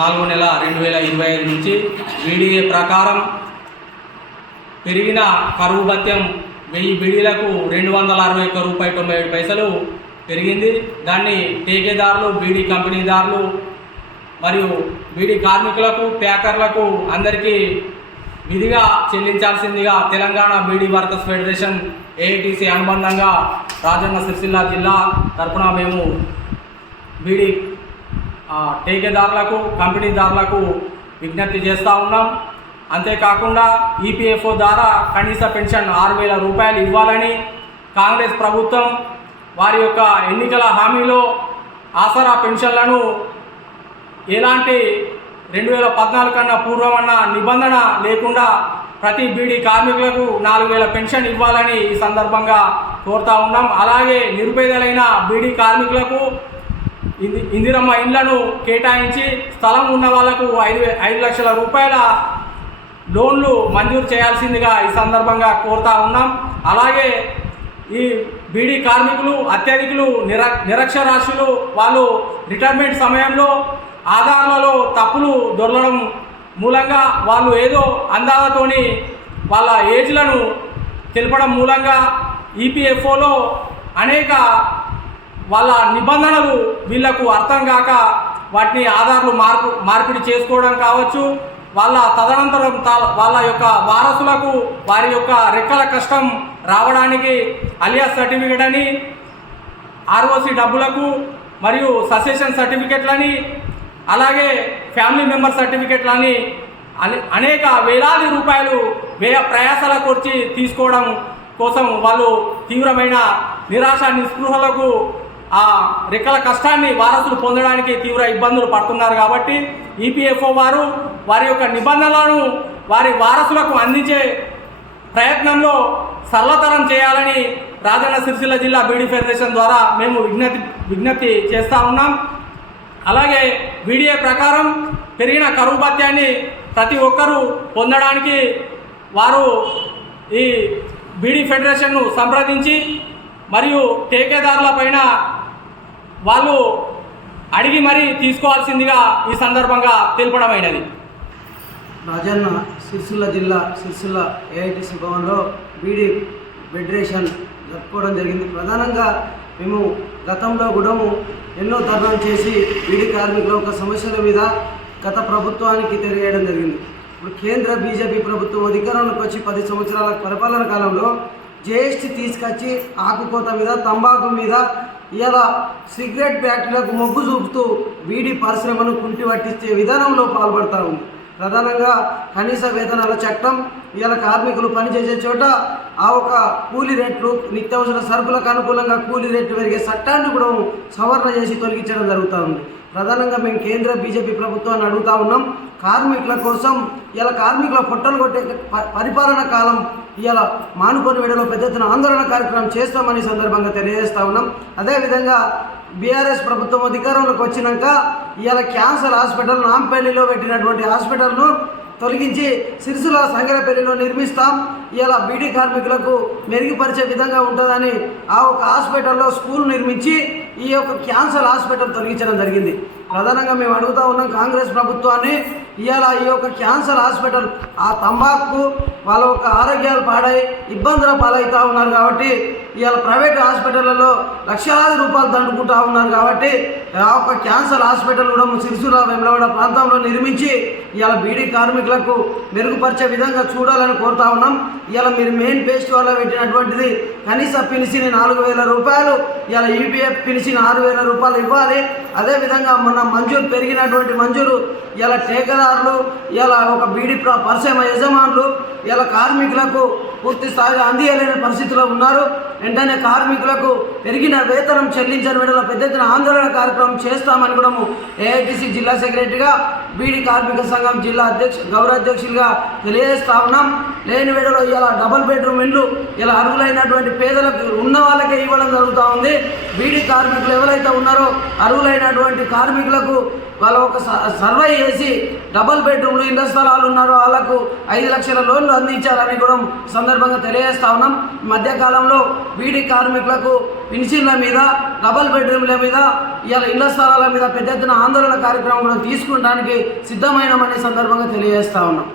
నాలుగో నెల రెండు వేల ఇరవై ఐదు నుంచి వీడిఏ ప్రకారం పెరిగిన కరువు భత్యం వెయ్యి బీడీలకు రెండు వందల అరవై ఒక్క రూపాయి తొంభై ఏడు పైసలు పెరిగింది. దాన్ని టేకేదారులు బీడీ కంపెనీదారులు మరియు బీడీ కార్మికులకు ప్యాకర్లకు అందరికీ విధిగా చెల్లించాల్సిందిగా Telangana beedi workers federation AITC అనుబంధంగా రాజన్న సిరిసిల్ల జిల్లా తరపున మేము బీడీ టేకేదారులకు కంపెనీదారులకు విజ్ఞప్తి చేస్తూ ఉన్నాం. అంతేకాకుండా ఈపీఎఫ్ఓ ద్వారా కనీస పెన్షన్ ఆరు వేల రూపాయలు ఇవ్వాలని కాంగ్రెస్ ప్రభుత్వం వారి యొక్క ఎన్నికల హామీలో ఆసరా పెన్షన్లను ఎలాంటి రెండు వేల పద్నాలుగు కన్నా పూర్వమన్న నిబంధన లేకుండా ప్రతి బీడీ కార్మికులకు నాలుగు వేల పెన్షన్ ఇవ్వాలని ఈ సందర్భంగా కోరుతా ఉన్నాం. అలాగే నిరుపేదలైన బీడీ కార్మికులకు ఇందిరమ్మ ఇండ్లను కేటాయించి స్థలం ఉన్న వాళ్ళకు ఐదు ఐదు లక్షల రూపాయల లోన్లు మంజూరు చేయాల్సిందిగా ఈ సందర్భంగా కోరుతా ఉన్నాం. అలాగే ఈ బీడీ కార్మికులు అత్యధికులు నిర నిరక్షరాస్యులు వాళ్ళు రిటైర్మెంట్ సమయంలో ఆధారాలలో తప్పులు దొరలడం మూలంగా వాళ్ళు ఏదో అందాలతోని వాళ్ళ ఏజ్లను తెలపడం మూలంగా ఈపీఎఫ్ఓలో అనేక వాళ్ళ నిబంధనలు వీళ్ళకు అర్థం కాక వాటిని ఆధార్లు మార్పు మార్పిడి చేసుకోవడం కావచ్చు. వాళ్ళ తదనంతరం వాళ్ళ యొక్క వారసులకు వారి యొక్క రెక్కల కష్టం రావడానికి అలియాస్ సర్టిఫికేట్ అని ఆర్ఓసి డబ్బులకు మరియు ససెషన్ సర్టిఫికెట్లని అలాగే ఫ్యామిలీ మెంబర్ సర్టిఫికెట్లని అనే- అనేక వేలాది రూపాయలు వ్యయ ప్రయాసాల కొర్చి తీసుకోవడం కోసం వాళ్ళు తీవ్రమైన నిరాశ నిస్పృహలకు ఆ రెక్కల కష్టాన్ని వారసులు పొందడానికి తీవ్ర ఇబ్బందులు పడుతున్నారు కాబట్టి ఈపీఎఫ్ఓ వారు వారి యొక్క నిబంధనలను వారి వారసులకు అందించే ప్రయత్నంలో సరళతరం చేయాలని రాజన్న సిరిసిల్ల జిల్లా బీడీ ఫెడరేషన్ ద్వారా మేము విజ్ఞప్తి విజ్ఞప్తి చేస్తూ ఉన్నాం. అలాగే వీడియో ప్రకారం పెరిగిన కరువు భత్యాన్ని ప్రతి ఒక్కరూ పొందడానికి వారు ఈ బీడీ ఫెడరేషన్ను సంప్రదించి మరియు టేకేదారుల పైన వాళ్ళు అడిగి మరీ తీసుకోవాల్సిందిగా ఈ సందర్భంగా తెలుపడమైనది. రాజన్న సిరిసిల్ల జిల్లా సిరిసిల్ల ఏఐటిసి భవన్లో బీడీ ఫెడరేషన్ జరుపుకోవడం జరిగింది. ప్రధానంగా మేము గతంలో కూడా ఎన్నో ధర్నాలు చేసి బీడీ కార్మికుల ఒక సమస్యల మీద గత ప్రభుత్వానికి తెలియడం జరిగింది. ఇప్పుడు కేంద్ర బీజేపీ ప్రభుత్వం అధికారంలోకి వచ్చి పది సంవత్సరాల పరిపాలన కాలంలో జిఎస్టీ తీసుకొచ్చి ఆకుకోత మీద తంబాకు మీద ఇలా సిగరెట్ ఫ్యాక్టరీలకు మొగ్గు చూపుతూ బీడీ పరిశ్రమను కుంటి పట్టించే విధానంలో పాల్పడతా ఉంది. ప్రధానంగా కనీస వేతనాల చట్టం ఇవాళ కార్మికులు పనిచేసే చోట ఆ ఒక కూలీ రేట్లు నిత్యావసర సరుకులకు అనుకూలంగా కూలీ రేట్లు పెరిగే చట్టాన్ని కూడా సవరణ చేసి తొలగించడం జరుగుతూ ఉంది ప్రధానంగా మేము కేంద్ర బీజేపీ ప్రభుత్వాన్ని అడుగుతా ఉన్నాం. కార్మికుల కోసం ఇలా కార్మికుల పొట్టలు కొట్టే ప- పరిపాలన కాలం ఇవాళ మానుకొని వేడలో పెద్ద ఎత్తున ఆందోళన కార్యక్రమం చేస్తామని సందర్భంగా తెలియజేస్తా ఉన్నాం. అదేవిధంగా బీఆర్ఎస్ ప్రభుత్వం అధికారంలోకి వచ్చినాక ఇవాళ క్యాన్సర్ హాస్పిటల్ నాంపల్లిలో పెట్టినటువంటి హాస్పిటల్ను తొలగించి సిరిసిల్ల సంగరపల్లిలో నిర్మిస్తాం. ఇలా బీడీ కార్మికులకు మెరుగుపరిచే విధంగా ఉంటుందని ఆ ఒక హాస్పిటల్లో స్కూల్ నిర్మించి ఈ యొక్క క్యాన్సర్ హాస్పిటల్ తొలగించడం జరిగింది. ప్రధానంగా మేము అడుగుతా ఉన్నాం కాంగ్రెస్ ప్రభుత్వాన్ని ఇవాళ ఈ యొక్క క్యాన్సర్ హాస్పిటల్ ఆ తంబాకు వాళ్ళ యొక్క ఆరోగ్యాలు పాడై ఇబ్బందుల పాలవుతూ ఉన్నారు కాబట్టి ఇవాళ ప్రైవేట్ హాస్పిటళ్ళలో లక్షలాది రూపాయలు దండుకుంటా ఉన్నారు కాబట్టి ఆ యొక్క క్యాన్సర్ హాస్పిటల్ కూడా సిరిసిల్ల వెమ్లవాడ ప్రాంతంలో నిర్మించి ఇవాళ బీడీ కార్మికులకు మెరుగుపరిచే విధంగా చూడాలని కోరుతా ఉన్నాం. ఇవాళ మీరు మెయిన్ ఫెస్టివల్లో పెట్టినటువంటిది కనీస పిలిసిని నాలుగు వేల రూపాయలు ఇవాళ యూపీఎఫ్ పిలిసిని ఆరు వేల రూపాయలు ఇవ్వాలి. అదేవిధంగా మొన్న మంజూరు పెరిగినటువంటి మంజూరు ఇలా టేకదారులు ఇలా ఒక బీడీ పరిశ్రమ యజమానులు ఇలా కార్మికులకు పూర్తి స్థాయిలో అందియలేని పరిస్థితిలో ఉన్నారు. వెంటనే కార్మికులకు పెరిగిన వేతనం చెల్లించని విడలో పెద్ద ఎత్తున ఆందోళన కార్యక్రమం చేస్తామని కూడా ఏఐటీసీ జిల్లా సెక్రటరీగా బీడీ కార్మిక సంఘం జిల్లా అధ్యక్ష గౌరవాధ్యక్షులుగా తెలియజేస్తా ఉన్నాం. లేని వేడలో ఇలా డబుల్ బెడ్రూమ్ ఇండ్లు ఇలా అర్హులైనటువంటి పేదలకు ఉన్న వాళ్ళకే ఇవ్వడం జరుగుతూ ఉంది. బీడీ కార్మికులు ఎవరైతే ఉన్నారో అర్హులైనటువంటి కార్మికులకు వాళ్ళ ఒక స- సర్వే చేసి డబల్ బెడ్రూమ్లు ఇళ్ళ స్థలాలు ఉన్నారు వాళ్ళకు ఐదు లక్షల లోన్లు అందించాలని కూడా సందర్భంగా తెలియజేస్తా ఉన్నాం. ఈ మధ్యకాలంలో బీడీ కార్మికులకు పెన్షన్ల మీద డబల్ బెడ్రూమ్ల మీద ఇలా ఇళ్ళ స్థలాల మీద పెద్ద ఎత్తున ఆందోళన కార్యక్రమం కూడా తీసుకుంటానికి సిద్ధమైనమనే సందర్భంగా తెలియజేస్తా ఉన్నాం.